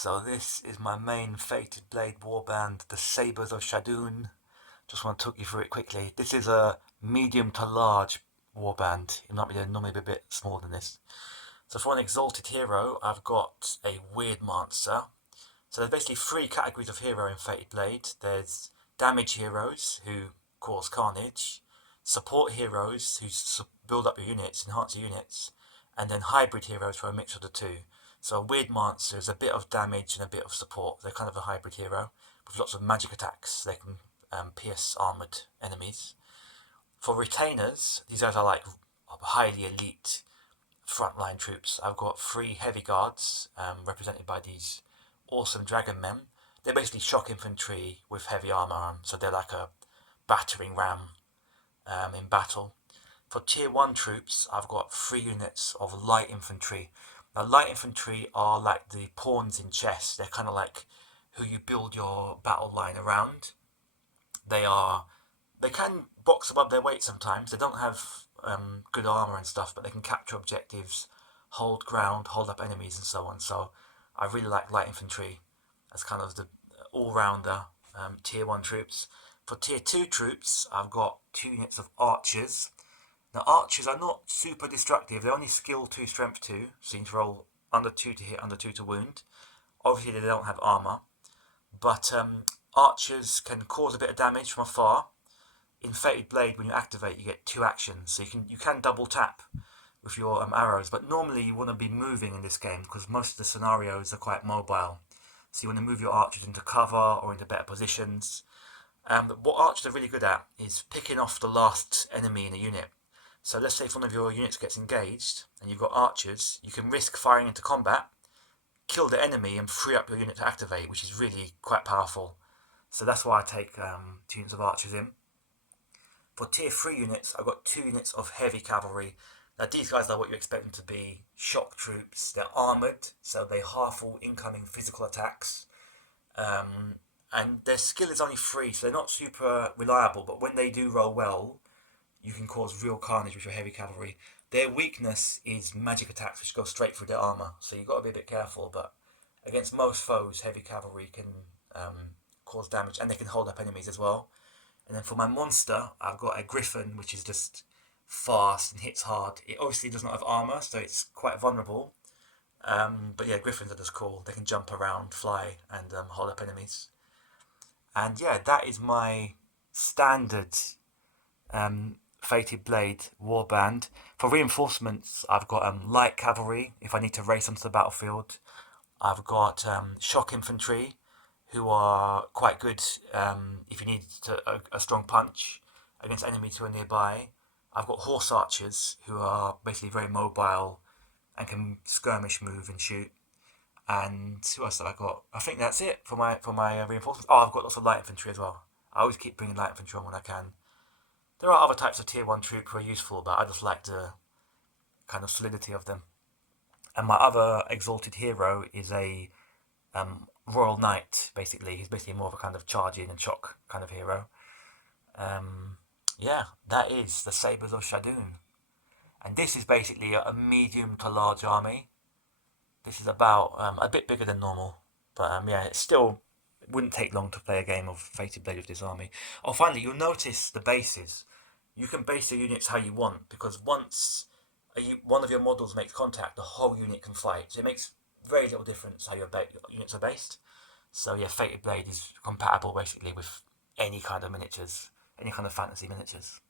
So this is my main Fated Blade Warband, the Sabres of Shadun. Just want to talk you through it quickly. This is a medium to large warband. It might be normally a bit smaller than this. So for an exalted hero, I've got a weird monster. So there's basically three categories of hero in Fated Blade. There's damage heroes who cause carnage, support heroes who build up your units, enhance your units, and then hybrid heroes for a mix of the two. So a weird monster is a bit of damage and a bit of support. They're kind of a hybrid hero with lots of magic attacks. They can pierce armoured enemies. For retainers, these guys are like highly elite frontline troops. I've got three heavy guards represented by these awesome dragon men. They're basically shock infantry with heavy armour on, so they're like a battering ram in battle. For tier 1 troops, I've got 3 units of light infantry. Now, light infantry are like the pawns in chess. They're kind of like who you build your battle line around. They can box above their weight sometimes. They don't have good armour and stuff, but they can capture objectives, hold ground, hold up enemies and so on. So I really like light infantry as kind of the all-rounder tier 1 troops. For tier 2 troops, I've got 2 units of archers. Now, archers are not super destructive. They're only skill 2, strength 2, so you need to roll under 2 to hit, under 2 to wound. Obviously, they don't have armour, but archers can cause a bit of damage from afar. In Fated Blade, when you activate, you get 2 actions, so you can double tap with your arrows, but normally you want to be moving in this game because most of the scenarios are quite mobile. So you want to move your archers into cover or into better positions. What archers are really good at is picking off the last enemy in a unit. So let's say if one of your units gets engaged and you've got archers, you can risk firing into combat, kill the enemy and free up your unit to activate, which is really quite powerful. So that's why I take 2 units of archers in. For tier 3 units, I've got 2 units of heavy cavalry. Now these guys are what you expect them to be, shock troops. They're armoured, so they half all incoming physical attacks. And their skill is only 3, so they're not super reliable, but when they do roll well, you can cause real carnage with your heavy cavalry. Their weakness is magic attacks, which go straight through their armour, so you've got to be a bit careful, but against most foes, heavy cavalry can cause damage, and they can hold up enemies as well. And then for my monster, I've got a griffin, which is just fast and hits hard. It obviously does not have armour, so it's quite vulnerable. But yeah, griffins are just cool. They can jump around, fly, and hold up enemies. And yeah, that is my standard Fated Blade Warband. For reinforcements, I've got light cavalry if I need to race onto the battlefield. I've got shock infantry, who are quite good if you need a strong punch against enemies who are nearby. I've got horse archers, who are basically very mobile and can skirmish, move and shoot. And who else have I got? I think that's it for my reinforcements. Oh, I've got lots of light infantry as well. I always keep bringing light infantry on when I can. There are other types of tier 1 troop who are useful, but I just like the kind of solidity of them. And my other exalted hero is a Royal Knight, basically. He's basically more of a kind of charge in and shock kind of hero. Yeah, that is the Sabres of Shadun. And this is basically a medium to large army. This is about a bit bigger than normal. But yeah, it wouldn't take long to play a game of Fated Blade with this army. Oh, finally, you'll notice the bases. You can base your units how you want, because once one of your models makes contact, the whole unit can fight. So it makes very little difference how your units are based. So yeah, Fated Blade is compatible basically with any kind of miniatures, any kind of fantasy miniatures.